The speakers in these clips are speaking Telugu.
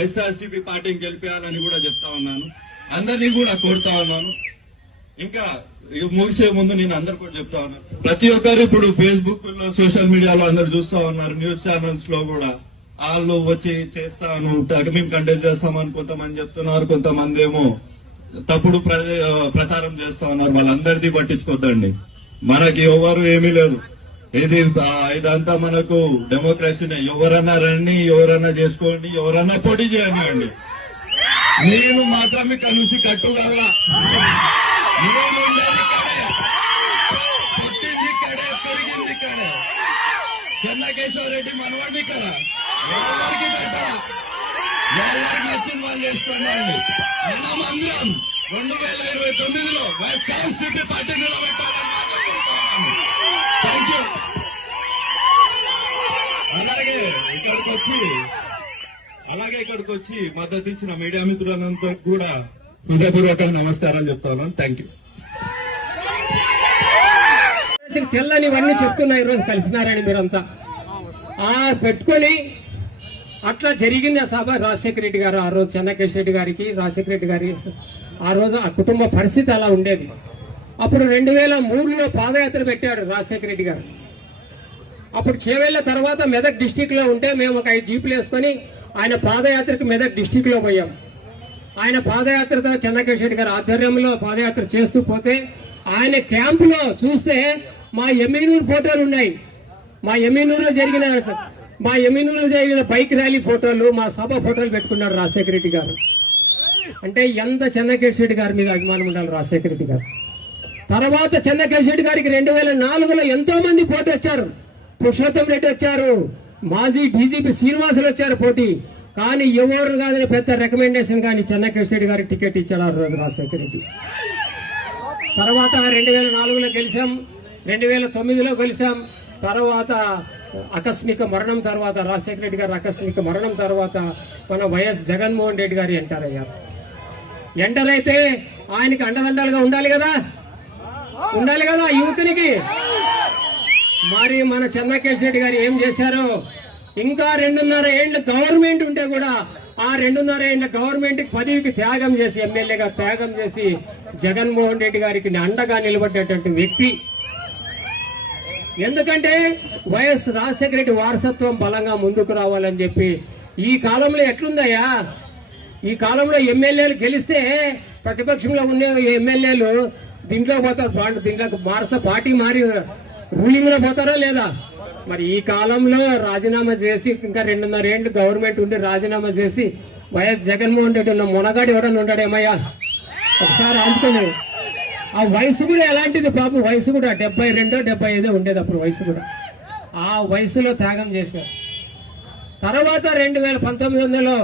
వైఎస్ఆర్సీపీ పార్టీని గెలిపేయాలని కూడా చెప్తా ఉన్నాను. అందరినీ కూడా కోరుతా ఉన్నాను. ఇంకా ముగిసే ముందు నేను అందరు కూడా చెప్తా ఉన్నాను, ప్రతి ఒక్కరు ఇప్పుడు ఫేస్బుక్ లో సోషల్ మీడియాలో అందరు చూస్తా ఉన్నారు, న్యూస్ ఛానల్స్ లో కూడా వాళ్ళు వచ్చి చేస్తాను మేము కంటెస్ట్ చేస్తామని కొంతమంది చెప్తున్నారు, కొంతమంది ఏమో తప్పుడు ప్రచారం చేస్తా ఉన్నారు. వాళ్ళందరిది పట్టించుకోద్దండి. మనకి ఎవరు ఏమీ లేదు. ఇదంతా మనకు డెమోక్రసీనే. ఎవరన్నా రండి, ఎవరన్నా చేసుకోండి, ఎవరన్నా పోటీ చేయనివ్వండి. నేను మాత్రం ఇక్కడ నుంచి కట్టుగల పుట్టింది ఇక్కడే, పెరిగింది ఇక్కడే. చెన్నకేశ్వరరెడ్డి మనవాడి ఇక్కడ. ఎవరికి కట్టాలి, ఎవరికి నచ్చిన వాళ్ళు చేసుకోండి. మనమందరం 2029లో వైఎస్ఆర్సీపీ పార్టీ నిలబెట్టాలని థ్యాంక్ యూ. అలాగే ఇక్కడికి వచ్చి మద్దతు ఇచ్చిన మీడియా మిత్రులంతా కూడా హృదయపూర్వక నమస్కారాలు చెప్తా ఉన్నాను. Thank you. తెల్లనివన్నీ చెప్తున్నా ఈరోజు కలిసినారని మీరంతా పెట్టుకొని అట్లా జరిగింది ఆ సభ. రాజశేఖర రెడ్డి గారు ఆ రోజు చెన్నకేశ్వర రెడ్డి గారికి, రాజశేఖర రెడ్డి గారి ఆ రోజు ఆ కుటుంబ పరిస్థితి అలా ఉండేది. అప్పుడు 2003లో పాదయాత్ర పెట్టాడు రాజశేఖర రెడ్డి గారు. అప్పుడు చేవేళ్ల తర్వాత మెదక్ డిస్టిక్ లో ఉంటే మేము ఒక 5 జీపులు వేసుకొని ఆయన పాదయాత్రకు మెదక్ డిస్టిక్ లో పోయాం. ఆయన పాదయాత్రతో చెన్నకేశ్వర రెడ్డి గారి ఆధ్వర్యంలో పాదయాత్ర చేస్తూ పోతే ఆయన క్యాంపులో చూస్తే మా ఎమ్మిగనూరు ఫోటోలు ఉన్నాయి. మా ఎమ్మిగనూరులో జరిగిన బైక్ ర్యాలీ ఫోటోలు, మా సభ ఫోటోలు పెట్టుకున్నాడు రాజశేఖర రెడ్డి గారు. అంటే ఎంత చెన్నకేశ్వర రెడ్డి గారి మీద అభిమానం ఉండాలి రాజశేఖర రెడ్డి గారు. తర్వాత చెన్నకేశ్వర రెడ్డి గారికి 2004లో ఎంతో మంది పోటీ వచ్చారు. పురుషోత్తం రెడ్డి వచ్చారు, మాజీ డీజీపీ శ్రీనివాసులు వచ్చారు పోటీ. కానీ ఎవరు కాదని పెద్ద రికమెండేషన్ కానీ చెన్నకేశ్వర రెడ్డి గారికి టికెట్ ఇచ్చాడు ఆ రోజు రాజశేఖర రెడ్డి. తర్వాత 2004లో గెలిచాం, 2009లో గెలిచాం. తర్వాత ఆకస్మిక మరణం తర్వాత రాజశేఖర రెడ్డి గారు ఆకస్మిక మరణం తర్వాత మన వైఎస్ జగన్మోహన్ రెడ్డి గారు ఎంటర్ అయ్యారు. ఎంటర్ అయితే ఆయనకి అండదండలుగా ఉండాలి కదా యూత్నికి. మరి మన చెన్నకేశ్వర రెడ్డి గారు ఏం చేశారు? ఇంకా 2.5 ఏళ్ల గవర్నమెంట్ ఉంటే కూడా ఆ 2.5 ఏళ్ల గవర్నమెంట్ పదవికి త్యాగం చేసి, ఎమ్మెల్యేగా త్యాగం చేసి జగన్మోహన్ రెడ్డి గారికి అండగా నిలబడ్డటువంటి వ్యక్తి. ఎందుకంటే వైఎస్ రాజశేఖర రెడ్డి వారసత్వం బలంగా ముందుకు రావాలని చెప్పి. ఈ కాలంలో ఎట్లుందయ్యా, ఈ కాలంలో ఎమ్మెల్యేలు గెలిస్తే ప్రతిపక్షంలో ఉండే ఎమ్మెల్యేలు దీంట్లో పోతారు, దీంట్లో మారుతా పార్టీ మారి రూలింగ్ లో పోతారా లేదా? మరి ఈ కాలంలో రాజీనామా చేసి ఇంకా 2.5 ఏళ్ళు గవర్నమెంట్ ఉండి రాజీనామా చేసి వైఎస్ జగన్మోహన్ రెడ్డి ఉన్న మునగాడు ఎవడన్నా ఉంటాడేమయ్యా? ఒకసారి అనుకుని ఆ వయసు కూడా ఎలాంటిది బాబు, వయసు కూడా 72, 75 ఉండేది అప్పుడు వయసు కూడా. ఆ వయసులో త్యాగం చేశారు. తర్వాత 2019లో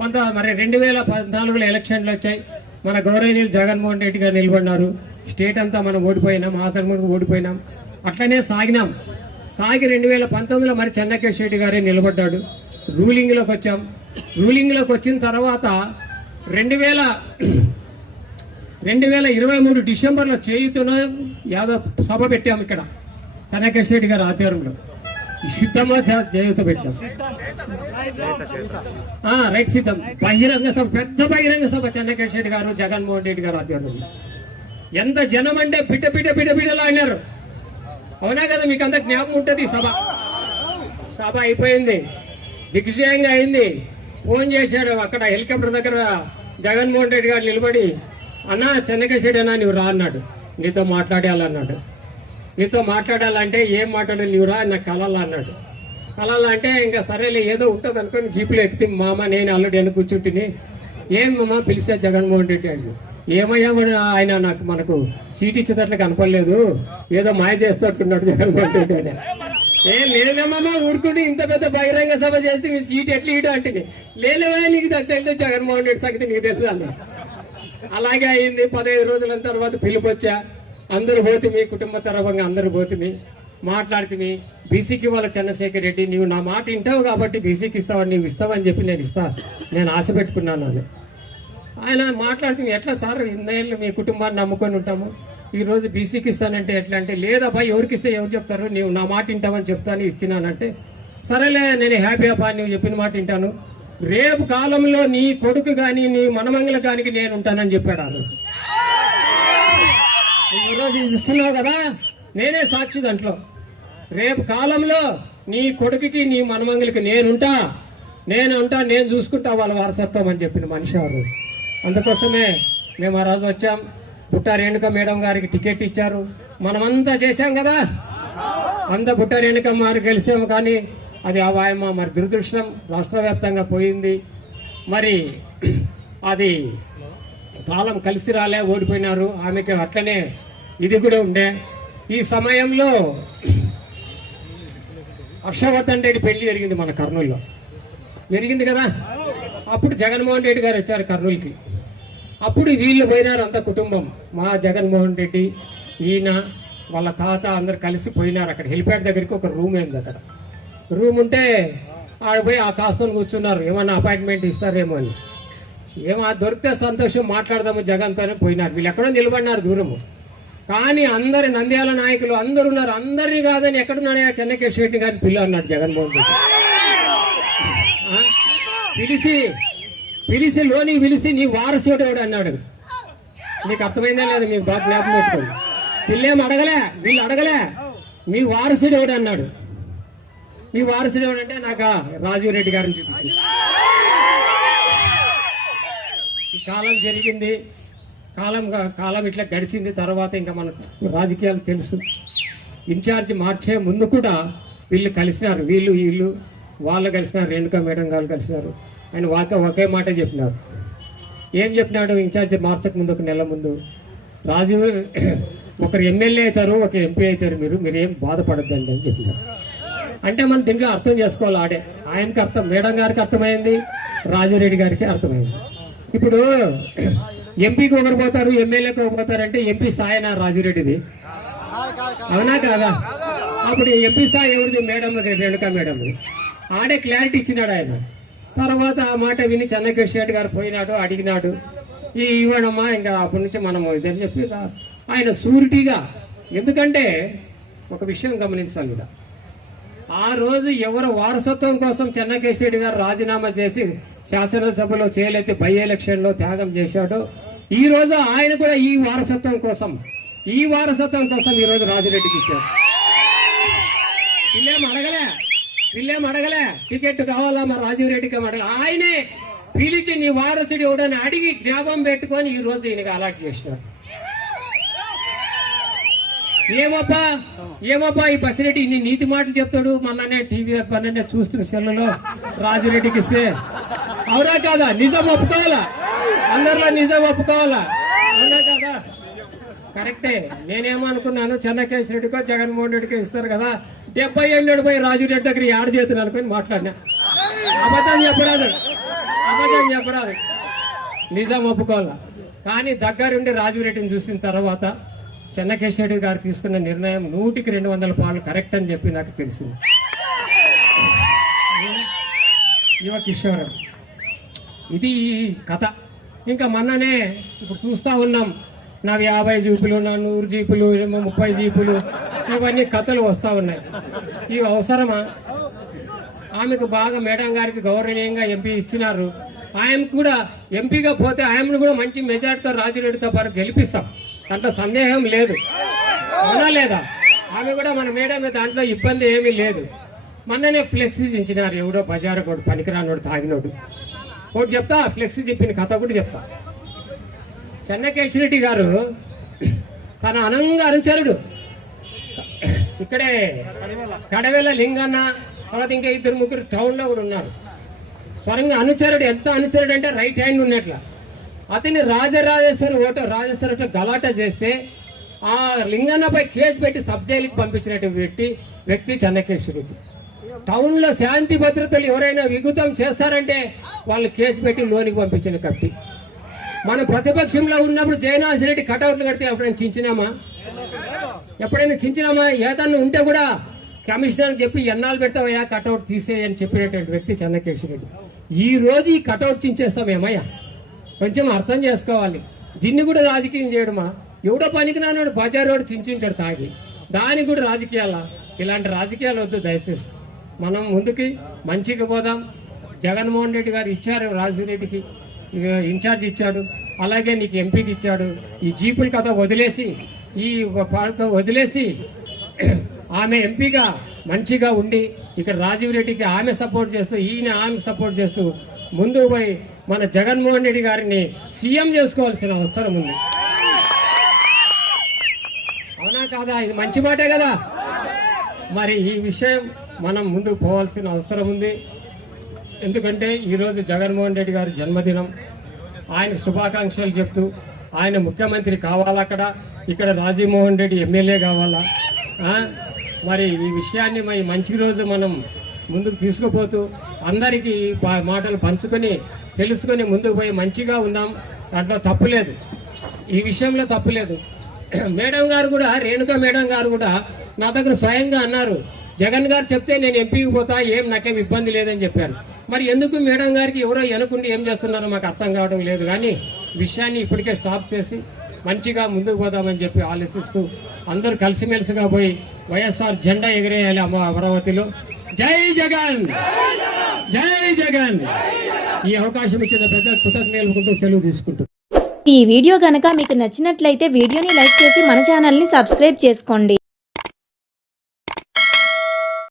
2014లో ఎలక్షన్లు వచ్చాయి. మన గౌరవనీయులు జగన్మోహన్ రెడ్డి గారు నిలబడినారు. స్టేట్ అంతా మనం ఓడిపోయినాం, ఆఖరి ఓడిపోయినాం. అట్లనే సాగి 2019లో మరి చెన్నకేశ్వర రెడ్డి గారే నిలబడ్డాడు. రూలింగ్లోకి వచ్చాం. రూలింగ్లోకి వచ్చిన తర్వాత 2023 డిసెంబర్లో చేయుతున్న యాదవ్ సభ పెట్టాం ఇక్కడ చెన్నకేశ్వర రెడ్డి గారి ఆధ్వర్యంలో. సిద్ధమా చేయుత పెట్టాం, రైట్ సిద్ధం బహిరంగ సభ, పెద్ద బహిరంగ సభ చెన్నకేశ్వర రెడ్డి గారు జగన్మోహన్ రెడ్డి గారు ఆధ్వర్యంలో. ఎంత జనం అంటే బిడ్డలా అయినారు. అవునా కదా? మీకు అంత జ్ఞాపకం ఉంటుంది. సభ అయిపోయింది, దిగ్విజయంగా అయింది. ఫోన్ చేశాడు అక్కడ హెలికాప్టర్ దగ్గర జగన్మోహన్ రెడ్డి గారు నిలబడి, అన్నా చెన్నకేశ్వర రెడ్డి అన్నా నువ్వు రా అన్నాడు. నీతో మాట్లాడాలన్నాడు. నీతో మాట్లాడాలంటే ఏం మాట్లాడాలి, నువ్వు రా నాకు కలల్లా అన్నాడు. కలల్లా అంటే ఇంకా సరేలే ఏదో ఉంటుంది అనుకోని జీపులో ఎక్కితే మామ నేను ఆల్రెడీ వెనక కూర్చుంటుని, ఏం మామ పిలిచే జగన్మోహన్ రెడ్డి అండి. ఏమయ్యా ఆయన నాకు మనకు సీట్ ఇచ్చేటట్లు కనపడలేదు, ఏదో మాయ చేస్తున్నట్టున్నాడు జగన్మోహన్ రెడ్డి అని. ఏం లేదమ్మా ఊరుకుంటే ఇంత పెద్ద బహిరంగ సభ చేస్తే మీ సీట్ ఎట్లా ఇటు అంటే, లేవా నీకు తెలియదు జగన్మోహన్ రెడ్డి సంగతి నీకు తెలుసు అన్న. అలాగే అయింది. 15 రోజుల తర్వాత పిలుపు వచ్చా. అందరూ పోతుమి, కుటుంబ తరఫంగా అందరూ పోతుమి, మాట్లాడుతుమి. బీసీకి వాళ్ళ చంద్రశేఖర్ రెడ్డి నువ్వు నా మాట వింటావు కాబట్టి బీసీకి ఇస్తావని, నువ్వు ఇస్తావని చెప్పి నేను ఆశ పెట్టుకున్నాను అని ఆయన మాట్లాడుతుంది. ఎట్లా సార్ ఇన్నేళ్ళు మీ కుటుంబాన్ని నమ్ముకొని ఉంటాము, ఈరోజు బీసీకి ఇస్తానంటే ఎట్లా అంటే, లేదబ్బా ఎవరికి ఇస్తే ఎవరు చెప్తారు, నీవు నా మాట వింటావని చెప్తాను ఇచ్చినానంటే, సరేలే నేను హ్యాపీ అబ్బా నువ్వు చెప్పిన మాట వింటాను, రేపు కాలంలో నీ కొడుకు గాని నీ మనమంగళకానికి నేను ఉంటానని చెప్పాడు ఆ రోజు. ఈ రోజు ఇది ఇస్తున్నావు కదా, నేనే సాక్షి దాంట్లో. రేపు కాలంలో నీ కొడుకుకి నీ మనమంగళకి నేను చూసుకుంటా వాళ్ళ వారసత్వం అని చెప్పిన మనిషి ఆ రోజు. అందుకోసమే మేము ఆ రోజు వచ్చాం. బుట్ట రేణుక మేడం గారికి టికెట్ ఇచ్చారు, మనమంతా చేశాం కదా, అంతా బుట్ట రేణుకమ్మ గారు గెలిచాము. కానీ అది ఆ వాయమ్మ మరి దురదృష్టం రాష్ట్ర వ్యాప్తంగా పోయింది. మరి అది కాలం కలిసి రాలే, ఓడిపోయినారు. ఆమెకి అట్లనే ఇది కూడా ఉండే. ఈ సమయంలో హర్షవర్ధన్ రెడ్డి పెళ్లి జరిగింది మన కర్నూలులో, జరిగింది కదా. అప్పుడు జగన్మోహన్ రెడ్డి గారు వచ్చారు కర్నూలుకి. అప్పుడు వీళ్ళు పోయినారు, అంత కుటుంబం, మా జగన్మోహన్ రెడ్డి, ఈయన, వాళ్ళ తాత అందరు కలిసి పోయినారు. అక్కడ హెలిప్యాడ్ దగ్గరికి ఒక రూమ్ అయింది. అక్కడ రూమ్ ఉంటే ఆడ పోయి ఆ కాసుకొని కూర్చున్నారు, ఏమన్నా అపాయింట్మెంట్ ఇస్తారేమో అని. ఏమో దొరికితే సంతోషం, మాట్లాడదాము జగన్తోనే పోయినారు. వీళ్ళు ఎక్కడో నిలబడినారు దూరము. కానీ అందరి నంద్యాల నాయకులు అందరు ఉన్నారు. అందరినీ కాదని ఎక్కడున్నాడే చెన్నకేశ్వర రెడ్డి గారిని పిల్ల అన్నాడు జగన్మోహన్ రెడ్డి. పిలిచి లోని పిలిచి నీ వారసుడు ఎవడు అన్నాడు. నీకు అర్థమైందా లేదా? మీకు బాగా జ్ఞాపకం పెట్టుకోండి. వీళ్ళు అడగలే మీ వారసుడు ఎవడు అన్నాడు. మీ వారసుడు ఎవడంటే నాకు రాజీవ్ రెడ్డి గారిని చూపించింది. ఈ కాలం జరిగింది, కాలం ఇట్లా గడిచింది. తర్వాత ఇంకా మనకు రాజకీయాలు తెలుసు. ఇన్ఛార్జ్ మార్చే ముందు కూడా వీళ్ళు కలిసినారు, వీళ్ళు వాళ్ళు కలిసినారు, రేణుకా మేడం గారు కలిసినారు. ఆయన ఒకే మాట చెప్పినారు. ఏం చెప్పినాడు? ఇన్ఛార్జ్ మార్చక ముందు ఒక నెల ముందు, రాజీవ్ ఒకరు ఎమ్మెల్యే అవుతారు, ఒక ఎంపీ అవుతారు, మీరేం బాధపడద్దండి అని చెప్పినారు. అంటే మనం దీంట్లో అర్థం చేసుకోవాలి. ఆయనకి అర్థం, మేడం గారికి అర్థమైంది, రాజారెడ్డి గారికి అర్థమైంది. ఇప్పుడు ఎంపీకి ఒకరు పోతారు, ఎమ్మెల్యేకి ఒకరు పోతారంటే ఎంపీ స్థాయి నా రాజురెడ్డిది, అవునా కాదా? అప్పుడు ఎంపీ స్థాయి ఎవరిది? Madam, Renuka madam. ఆడే క్లారిటీ ఇచ్చినాడు ఆయన. తర్వాత ఆ మాట విని చెన్నకేశ్వర రెడ్డి గారు పోయినాడు, అడిగినాడు, ఇవ్వడమ్మా ఇంకా అప్పటి నుంచి మనం ఇదని చెప్పి ఆయన సూరిటీగా. ఎందుకంటే ఒక విషయం గమనించాలి, ఆ రోజు ఎవరు వారసత్వం కోసం చెన్నకేశ్వర రెడ్డి గారు రాజీనామా చేసి శాసనసభలో చేయలేక బై ఎలక్షన్ లో త్యాగం చేశాడు. ఈ రోజు ఆయన కూడా ఈ వారసత్వం కోసం ఈ రోజు రాజిరెడ్డికి ఇచ్చారు. వీళ్ళేం అడగలే టికెట్ కావాలా మా రాజీవ్ రెడ్డికి అడగలే. ఆయనే పిలిచి నీ వారసుడు ఎవడని అడిగి జ్ఞాపం పెట్టుకొని ఈ రోజు ఈయనకి అలాట్ చేసినారు. ఏమప్పా ఈ బసిరెడ్డి ఇన్ని నీతి మాటలు చెప్తాడు. మొన్ననే టీవీ పన్నెండే చూస్తున్న సెల్లులో రాజిరెడ్డికి ఇస్తే, అవునా కాదా? నిజం ఒప్పుకోవాలా, అందరిలో నిజం ఒప్పుకోవాలా, అవునా కాదా? కరెక్టే. నేనేమనుకున్నాను, చెన్నకేశ్వర రెడ్డికో జగన్మోహన్ రెడ్డికో ఇస్తారు కదా, 70 ఏళ్ళు పోయి రాజురెడ్డి దగ్గర యాడ్ చేతులు అనుకుని మాట్లాడినా. అబద్ధం చెప్పరాదు, నిజం ఒప్పుకోవాలా. కానీ దగ్గరుండి రాజురెడ్డిని చూసిన తర్వాత చెన్నకేశ్వర రెడ్డి గారు తీసుకున్న నిర్ణయం 100కి 200 పాలు కరెక్ట్ అని చెప్పి నాకు తెలిసింది. యువ కిషోరం, ఇది కథ. ఇంకా మొన్ననే ఇప్పుడు చూస్తా ఉన్నాం, నా 50 జీపులు, నా 100 జీపులు, 30 జీపులు, ఇవన్నీ కథలు వస్తూ ఉన్నాయి. ఇవి అవసరమా? ఆమెకు బాగా మేడం గారికి గౌరవనీయంగా ఎంపీ ఇచ్చినారు. ఆయన కూడా ఎంపీగా పోతే ఆయనను కూడా మంచి మెజార్టీతో రాజురెడ్డితో పాటు గెలిపిస్తాం, దాంట్లో సందేహం లేదు, అవునా లేదా? ఆమె కూడా మన మేడం దాంట్లో ఇబ్బంది ఏమీ లేదు. మొన్ననే ఫ్లెక్సీ చించినారు, ఎవడో బజారు కూడా పనికిరానోడు, తాగినోడు. ఒకటి చెప్తా, ఫ్లెక్సీ చెప్పిన కథ కూడా చెప్తా. చెన్నకేశ్వర రెడ్డి గారు తన అనంగా అనుచరుడు ఇక్కడే కడవెల్ల లింగన్న, తర్వాత ఇంకా 2-3 టౌన్లో కూడా ఉన్నారు. స్వరంగా అనుచరుడు, ఎంత అనుచరుడు అంటే రైట్ హ్యాండ్ ఉన్నట్ల. అతన్ని రాజరాజేశ్వర గలాట చేస్తే ఆ లింగన్నపై కేసు పెట్టి సబ్ జైలుకి పంపించినటువంటి వ్యక్తి చెన్నకేశ్వర రెడ్డి. టౌన్లో శాంతి భద్రతలు ఎవరైనా విఘాతం చేస్తారంటే వాళ్ళు కేసు పెట్టి లోనికి పంపించిన కట్టి. మనం ప్రతిపక్షంలో ఉన్నప్పుడు జయనాథ్ రెడ్డి కటౌట్లు కడితే ఎప్పుడైనా చించినామా? ఏదన్నా ఉంటే కూడా కమిషనర్ చెప్పి ఎన్నాళ్ళు పెడతావయ్యా కటౌట్ తీసేయని చెప్పినటువంటి వ్యక్తి చెన్నకేశ్వర రెడ్డి. ఈ రోజు ఈ కటౌట్ చించేస్తామేమయ్యా? కొంచెం అర్థం చేసుకోవాలి. దీన్ని కూడా రాజకీయం చేయడమా? ఎవడో పనికి నాడు బజారోడు చించుంటాడు తాగి, దానికి కూడా రాజకీయాలా? ఇలాంటి రాజకీయాలు వద్దు దయచేసి. మనం ముందుకి మంచిగా పోదాం. జగన్మోహన్ రెడ్డి గారు ఇచ్చారు రాజురెడ్డికి ఇన్ఛార్జ్ ఇచ్చాడు, అలాగే నీకు ఎంపీకి ఇచ్చాడు. ఈ జీపుల కథ వదిలేసి ఈ పాలతో వదిలేసి ఆమె ఎంపీగా మంచిగా ఉండి ఇక్కడ రాజీవ్ రెడ్డికి ఆమె సపోర్ట్ చేస్తూ ఈయన ఆమె సపోర్ట్ చేస్తూ ముందుకు పోయి మన జగన్మోహన్ రెడ్డి గారిని సీఎం చేసుకోవాల్సిన అవసరం ఉంది. అవునా కాదా? ఇది మంచి మాటే కదా. మరి ఈ విషయం మనం ముందుకు పోవాల్సిన అవసరం ఉంది. ఎందుకంటే ఈరోజు జగన్మోహన్ రెడ్డి గారి జన్మదినం. ఆయన శుభాకాంక్షలు చెప్తూ ఆయన ముఖ్యమంత్రి కావాలా, ఇక్కడ రాజమోహన్ రెడ్డి ఎమ్మెల్యే కావాలా. మరి ఈ విషయాన్ని మరి మంచి రోజు మనం ముందుకు తీసుకుపోతూ అందరికీ మాటలు పంచుకొని తెలుసుకొని ముందుకు పోయి మంచిగా ఉందాం. దాంట్లో తప్పులేదు, ఈ విషయంలో తప్పులేదు. మేడం గారు కూడా, రేణుకా మేడం గారు కూడా నా దగ్గర స్వయంగా అన్నారు, జగన్ గారు చెప్తే నేను ఎంపీకి పోతా, నాకేం ఇబ్బంది లేదని చెప్పారు. మరి ఎందుకు మేడం గారికి ఎవరో ఎనుకుండి ఏం చేస్తున్నారో మాకు అర్థం కావడం లేదు. కానీ విషయాన్ని ఇప్పటికే స్టాప్ చేసి మంచిగా ముందుకు పోదామని చెప్పి ఆలోచిస్తూ అందరూ కలిసిమెలిసిగా పోయి వైఎస్ఆర్ జెండా ఎగిరేయాలి అమరావతిలో. జై జగన్, జై జగన్. ఈ అవకాశం ఇచ్చిన పెద్ద కృతజ్ఞతలు సెలవు తీసుకుంటూ. ఈ వీడియో గనక మీకు నచ్చినట్లయితే వీడియోని లైక్ చేసి మన ఛానల్ని సబ్స్క్రైబ్ చేసుకోండి.